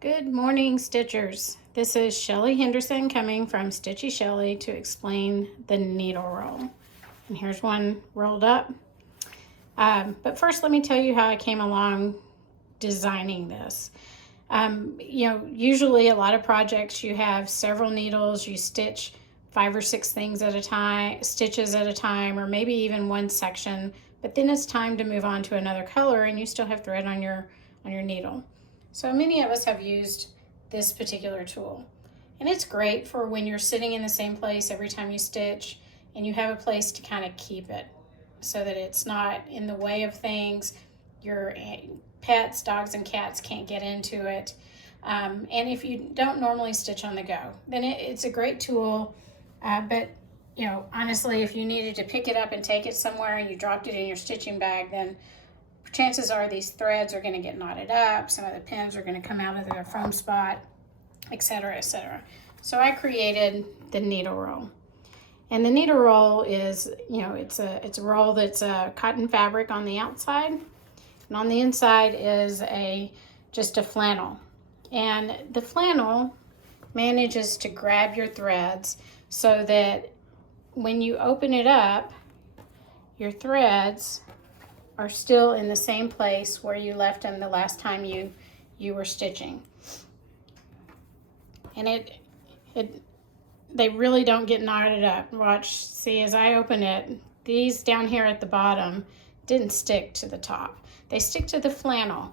Good morning, Stitchers. This is Shelly Henderson coming from Stitchy Shelly to explain the needle roll. And here's one rolled up. But first, let me tell you how I came along designing this. Usually a lot of projects you have several needles, you stitch 5 or 6 things at a time, stitches at a time, or maybe even one section, but then it's time to move on to another color and you still have thread on your needle. So many of us have used this particular tool, and it's great for when you're sitting in the same place every time you stitch and you have a place to kind of keep it so that it's not in the way of things. Your pets, dogs and cats can't get into it. And if you don't normally stitch on the go, then it's a great tool. But honestly, if you needed to pick it up and take it somewhere and you dropped it in your stitching bag, then chances are these threads are going to get knotted up. Some of the pins are going to come out of their foam spot, etc., etc. So I created the needle roll. And the needle roll is, it's a roll that's a cotton fabric on the outside, and on the inside is just a flannel. And the flannel manages to grab your threads so that when you open it up, your threads are still in the same place where you left them the last time you were stitching. And they really don't get knotted up. Watch, see, as I open it, these down here at the bottom didn't stick to the top. They stick to the flannel.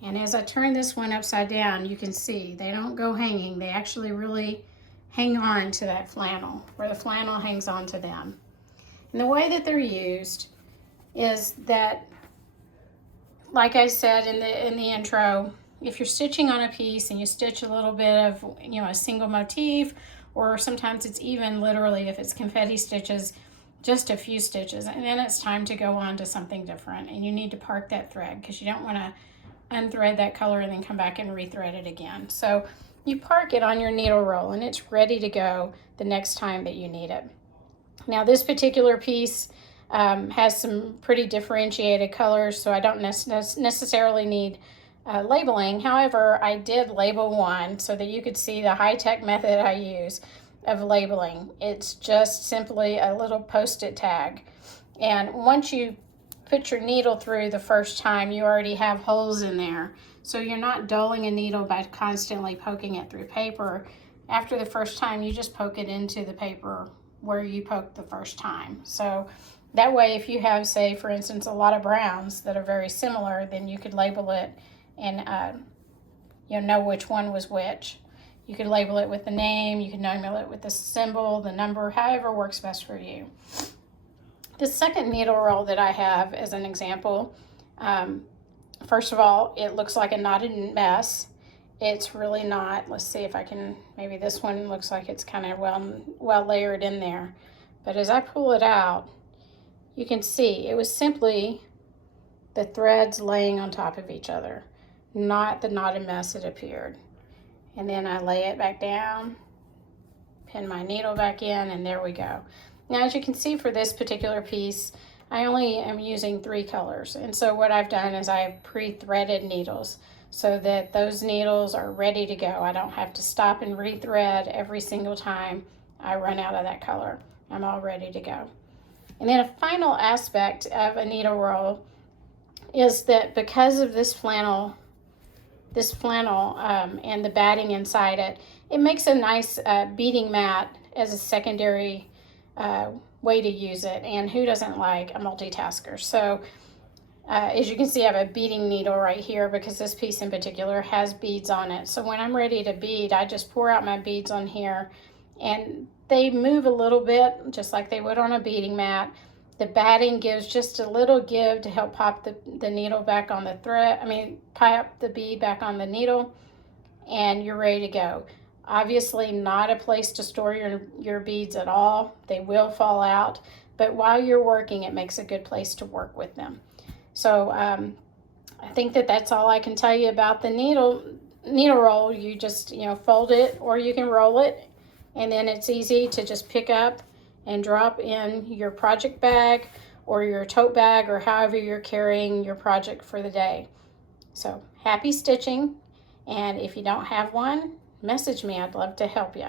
And as I turn this one upside down, you can see they don't go hanging. They actually really hang on to that flannel, where the flannel hangs on to them. And the way that they're used is that, like I said in the intro, if you're stitching on a piece and you stitch a little bit of a single motif, or sometimes it's even literally, if it's confetti stitches, just a few stitches, and then it's time to go on to something different, and you need to park that thread because you don't want to unthread that color and then come back and rethread it again. So you park it on your needle roll and it's ready to go the next time that you need it. Now this particular piece has some pretty differentiated colors, so I don't necessarily need labeling. However, I did label one so that you could see the high-tech method I use of labeling. It's just simply a little post-it tag, and once you put your needle through the first time, you already have holes in there, so you're not dulling a needle by constantly poking it through paper. After the first time, you just poke it into the paper where you poked the first time. So that way, if you have, say, for instance, a lot of browns that are very similar, then you could label it and know which one was which. You could label it with the name, you could label it with the symbol, the number, however works best for you. The second needle roll that I have as an example, first of all, it looks like a knotted mess. It's really not. Let's see if I can, maybe this one looks like it's kind of well layered in there. But as I pull it out, you can see it was simply the threads laying on top of each other, not the knotted mess that appeared. And then I lay it back down, pin my needle back in, and there we go. Now, as you can see for this particular piece, I only am using 3 colors. And so what I've done is I have pre-threaded needles so that those needles are ready to go. I don't have to stop and rethread every single time I run out of that color. I'm all ready to go. And then a final aspect of a needle roll is that because of this flannel and the batting inside it, it makes a nice beading mat as a secondary way to use it. And who doesn't like a multitasker? So as you can see, I have a beading needle right here because this piece in particular has beads on it. So when I'm ready to bead, I just pour out my beads on here, and they move a little bit just like they would on a beading mat. The batting gives just a little give to help pop the needle back on the thread. Pop the bead back on the needle, and you're ready to go. Obviously not a place to store your beads at all. They will fall out, but while you're working, it makes a good place to work with them. So I think that's all I can tell you about the needle roll. You just fold it, or you can roll it, and then it's easy to just pick up and drop in your project bag or your tote bag, or however you're carrying your project for the day. So happy stitching, And if you don't have one, message me. I'd love to help you.